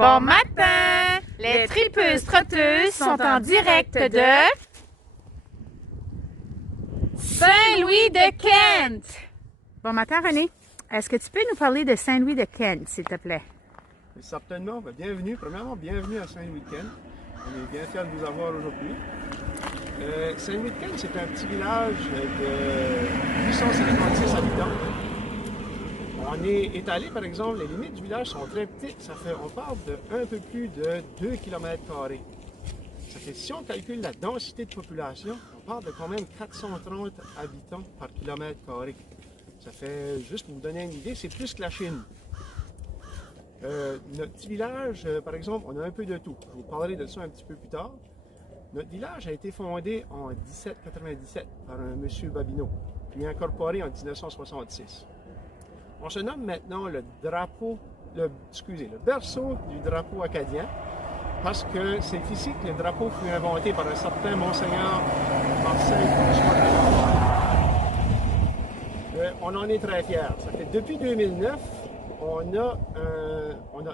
Bon matin! Les tripeuses trotteuses sont en direct de Saint-Louis-de-Kent. Bon matin, René. Est-ce que tu peux nous parler de Saint-Louis-de-Kent, s'il te plaît? Certainement. Bienvenue. Premièrement, bienvenue à Saint-Louis-de-Kent. On est bien fiers de vous avoir aujourd'hui. Saint-Louis-de-Kent, c'est un petit village de 856 habitants. On est étalé, par exemple, les limites du village sont très petites. On parle de un peu plus de 2 km². Ça fait, si on calcule la densité de population, on parle de quand même 430 habitants par kilomètre carré. Ça fait, juste pour vous donner une idée, c'est plus que la Chine. Notre petit village, par exemple, on a un peu de tout. Je vous parlerai de ça un petit peu plus tard. Notre village a été fondé en 1797 par un monsieur Babineau, puis incorporé en 1966. On se nomme maintenant le berceau du drapeau acadien, parce que c'est ici que le drapeau fut inventé par un certain Monseigneur Marcel François. On en est très fiers. Ça fait depuis 2009, on a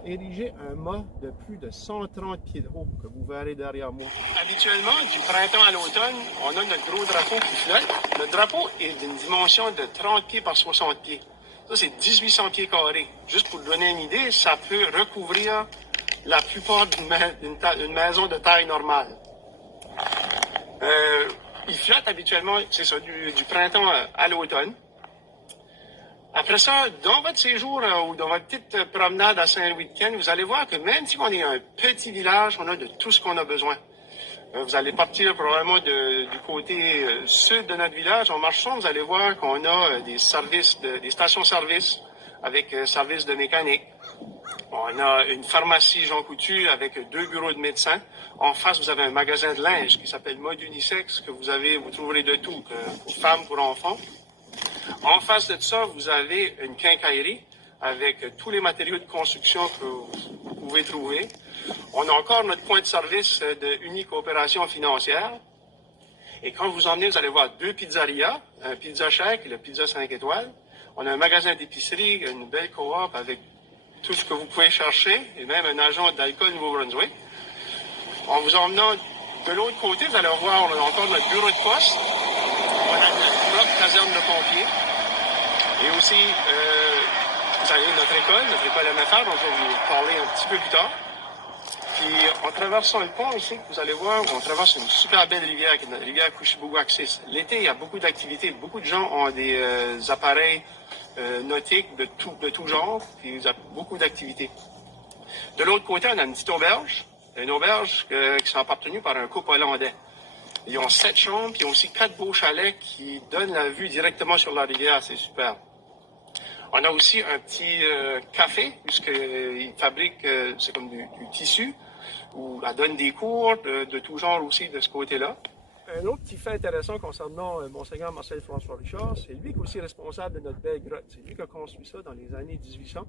érigé un mât de plus de 130 pieds de haut, que vous verrez derrière moi. Habituellement, du printemps à l'automne, on a notre gros drapeau qui flotte. Le drapeau est d'une dimension de 30 pieds par 60 pieds. Ça, c'est 1800 pieds carrés. Juste pour vous donner une idée, ça peut recouvrir la plupart d'une maison de taille normale. Il flotte habituellement, c'est ça, du printemps à l'automne. Après ça, dans votre séjour ou dans votre petite promenade à Saint-Louis-de-Kent, vous allez voir que même si on est un petit village, on a de tout ce qu'on a besoin. Vous allez partir probablement du côté sud de notre village. En marchant, vous allez voir qu'on a des stations-service avec service de mécanique. On a une pharmacie Jean Coutu avec 2 bureaux de médecins. En face, vous avez un magasin de linge qui s'appelle Mode Unisex, que vous trouverez de tout, pour femmes, pour enfants. En face de ça, vous avez une quincaillerie avec tous les matériaux de construction que vous pouvez trouver. On a encore notre point de service de Unique Coopération Financière. Et quand vous emmenez, vous allez voir 2 pizzerias, un Pizza Shack et le Pizza 5 étoiles. On a un magasin d'épicerie, une belle coop avec tout ce que vous pouvez chercher, et même un agent d'alcool Nouveau-Brunswick. En vous emmenant de l'autre côté, vous allez voir, on a encore notre bureau de poste. On a notre propre caserne de pompiers. Et aussi, vous avez notre école MFR, dont je vais vous parler un petit peu plus tard. Puis, en traversant le pont ici, vous allez voir, on traverse une super belle rivière, qui est la rivière Couchibougou-Axis. L'été, il y a beaucoup d'activités. Beaucoup de gens ont des appareils nautiques de tout genre, puis il y a beaucoup d'activités. De l'autre côté, on a une petite auberge. Une auberge qui sont appartenue par un couple hollandais. Ils ont 7 chambres, puis ils ont aussi 4 beaux chalets qui donnent la vue directement sur la rivière. C'est super. On a aussi un petit café, puisqu'ils fabriquent, c'est comme du tissu, où elle donne des cours de tout genre aussi de ce côté-là. Un autre petit fait intéressant concernant Monseigneur Marcel François Richard, c'est lui qui est aussi responsable de notre belle grotte. C'est lui qui a construit ça dans les années 1800.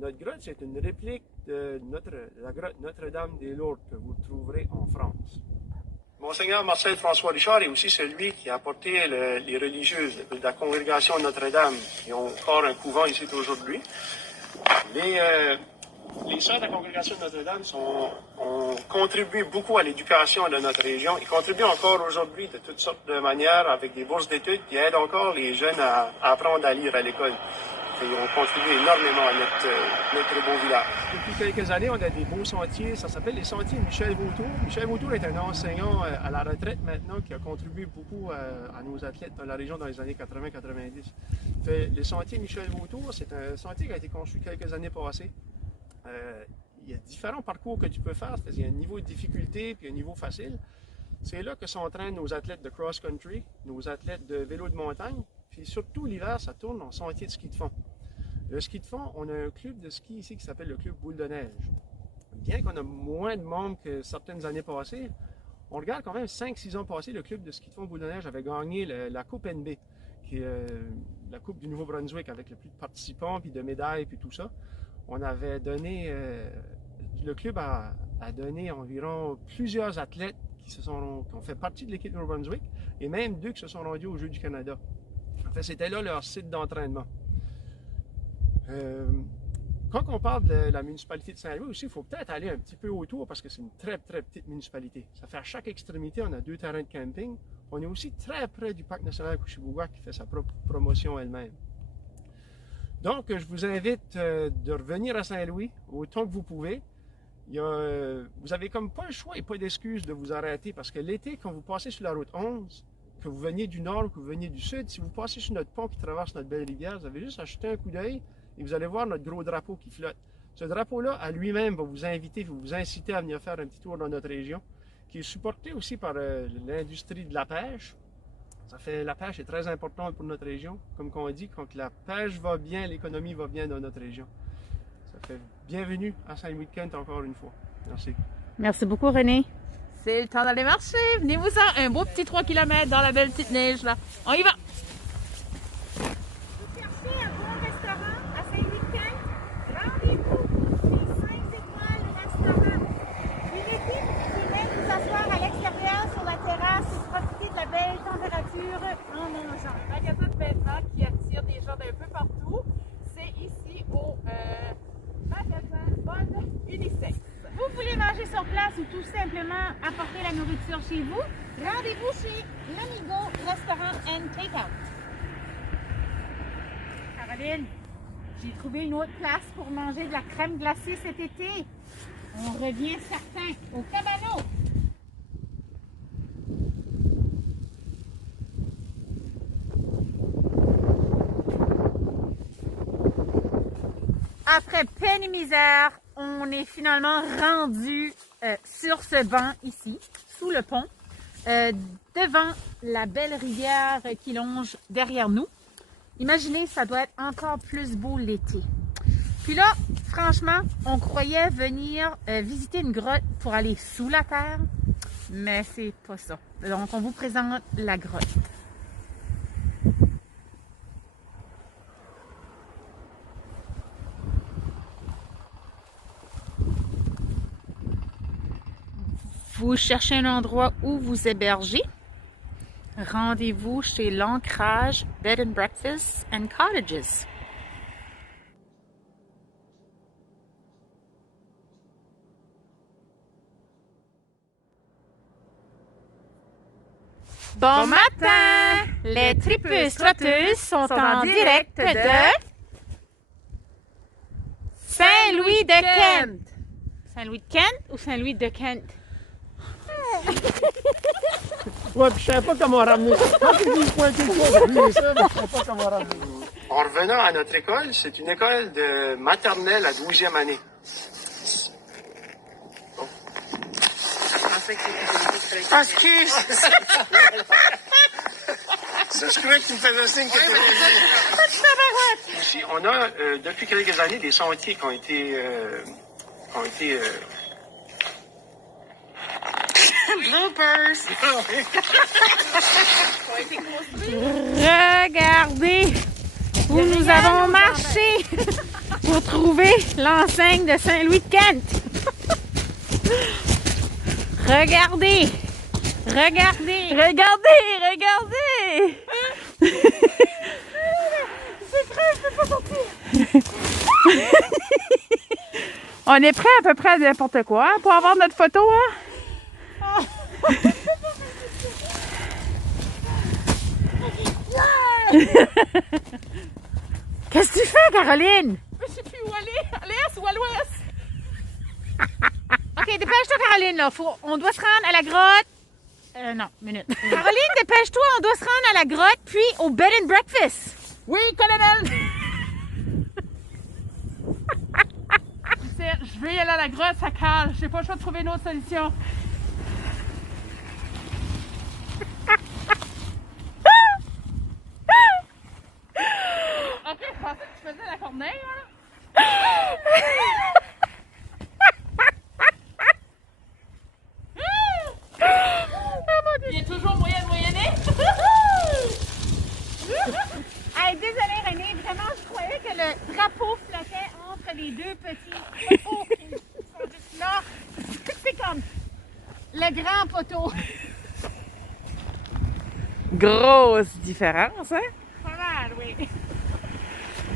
Notre grotte, c'est une réplique de la grotte Notre-Dame-des-Lourdes que vous trouverez en France. Monseigneur Marcel François Richard est aussi celui qui a apporté les religieuses de la congrégation Notre-Dame, qui ont encore un couvent ici aujourd'hui. Les sœurs de la congrégation de Notre-Dame ont contribué beaucoup à l'éducation de notre région. Ils contribuent encore aujourd'hui de toutes sortes de manières avec des bourses d'études qui aident encore les jeunes à apprendre à lire à l'école. Ils ont contribué énormément à notre beau village. Depuis quelques années, on a des beaux sentiers. Ça s'appelle les sentiers Michel Vautour. Michel Vautour est un enseignant à la retraite maintenant qui a contribué beaucoup à nos athlètes dans la région dans les années 80-90. Le sentier Michel Vautour, c'est un sentier qui a été construit quelques années passées. Il y a différents parcours que tu peux faire, c'est-à-dire il y a un niveau de difficulté puis un niveau facile. C'est là que s'entraînent nos athlètes de cross-country, nos athlètes de vélo de montagne, puis surtout l'hiver, ça tourne en sentier de ski de fond. Le ski de fond, on a un club de ski ici qui s'appelle le club Boule de Neige. Bien qu'on a moins de membres que certaines années passées, on regarde quand même 5-6 ans passés, le club de ski de fond Boule de Neige avait gagné la Coupe NB, qui est la Coupe du Nouveau-Brunswick avec le plus de participants, puis de médailles, puis tout ça. On avait donné, le club a donné environ plusieurs athlètes qui ont fait partie de l'équipe Nouveau-Brunswick et même 2 qui se sont rendus aux Jeux du Canada. En fait, c'était là leur site d'entraînement. quand on parle de la municipalité de Saint-Louis aussi, il faut peut-être aller un petit peu autour parce que c'est une très petite municipalité. Ça fait à chaque extrémité, on a 2 terrains de camping. On est aussi très près du parc national Couchibouguac qui fait sa propre promotion elle-même. Donc, je vous invite de revenir à Saint-Louis autant que vous pouvez. Vous avez comme pas le choix et pas d'excuse de vous arrêter parce que l'été, quand vous passez sur la route 11, que vous veniez du nord ou que vous veniez du sud, si vous passez sur notre pont qui traverse notre belle rivière, vous avez juste à jeter un coup d'œil et vous allez voir notre gros drapeau qui flotte. Ce drapeau-là, à lui-même, va vous inviter, va vous inciter à venir faire un petit tour dans notre région, qui est supportée aussi par l'industrie de la pêche. La pêche est très importante pour notre région. Comme on dit, quand la pêche va bien, l'économie va bien dans notre région. Ça fait bienvenue à Saint-Louis-de-Kent encore une fois. Merci. Merci beaucoup, René. C'est le temps d'aller marcher. Venez-vous-en, un beau petit 3 km dans la belle petite neige là. On y va! Vous cherchez un bon restaurant à Saint-Louis-de-Kent? Rendez-vous chez 5 étoiles restaurant. Une équipe qui vient vous asseoir à l'extérieur sur la terrasse et profiter de la belle température en mangeant. Un magasin de vêtements qui attire des gens d'un peu partout. C'est ici au magasin Mode Unisex. Vous voulez manger sur place ou tout simplement apporter la nourriture chez vous? Rendez-vous chez l'Amigo Restaurant and Takeout. Caroline, j'ai trouvé une autre place pour manger de la crème glacée cet été. On revient certain au Cabano. Après peine et misère, on est finalement rendu sur ce banc ici, sous le pont, devant la belle rivière qui longe derrière nous. Imaginez, ça doit être encore plus beau l'été. Puis là, franchement, on croyait venir visiter une grotte pour aller sous la terre, mais c'est pas ça. Donc, on vous présente la grotte. Vous cherchez un endroit où vous héberger? Rendez-vous chez l'Ancrage Bed and Breakfast and Cottages. Bon matin! Les tripeuses trotteuses sont en direct de Saint-Louis-de-Kent. Saint-Louis-de-Kent ou Saint-Louis-de-Kent? Ouais, puis je savais pas comment ramener ça. Quand tu dis pointer le doigt, oubliez ça, mais je savais pas comment ramener. En revenant à notre école, c'est une école de maternelle à 12e année. Bon. Excuse! Ça, je croyais que tu me faisais un signe que tu Ici, on a, depuis quelques années, des sentiers qui ont été bloopers! Regardez où nous avons marché pour trouver l'enseigne de Saint-Louis-de-Kent. Regardez! Regardez! Regardez, regardez! C'est prêt, je peux pas sortir! On est prêt à peu près à n'importe quoi pour avoir notre photo, hein? Qu'est-ce que tu fais, Caroline? Je sais plus où aller. À l'est ou à l'ouest? Ok, dépêche-toi, Caroline, là. On doit se rendre à la grotte. Non, minute. Caroline, dépêche-toi, on doit se rendre à la grotte, puis au bed and breakfast. Oui, colonel! Je vais aller à la grotte, ça cale. J'ai pas le choix de trouver une autre solution. Ok, je pensais que tu faisais la corneille, hein? Il y a toujours moyen de moyenner. Hey, désolée, René, vraiment, je croyais que le drapeau flottait entre les deux petits poteaux qui sont juste là. C'est comme le grand poteau. Grosse différence, hein?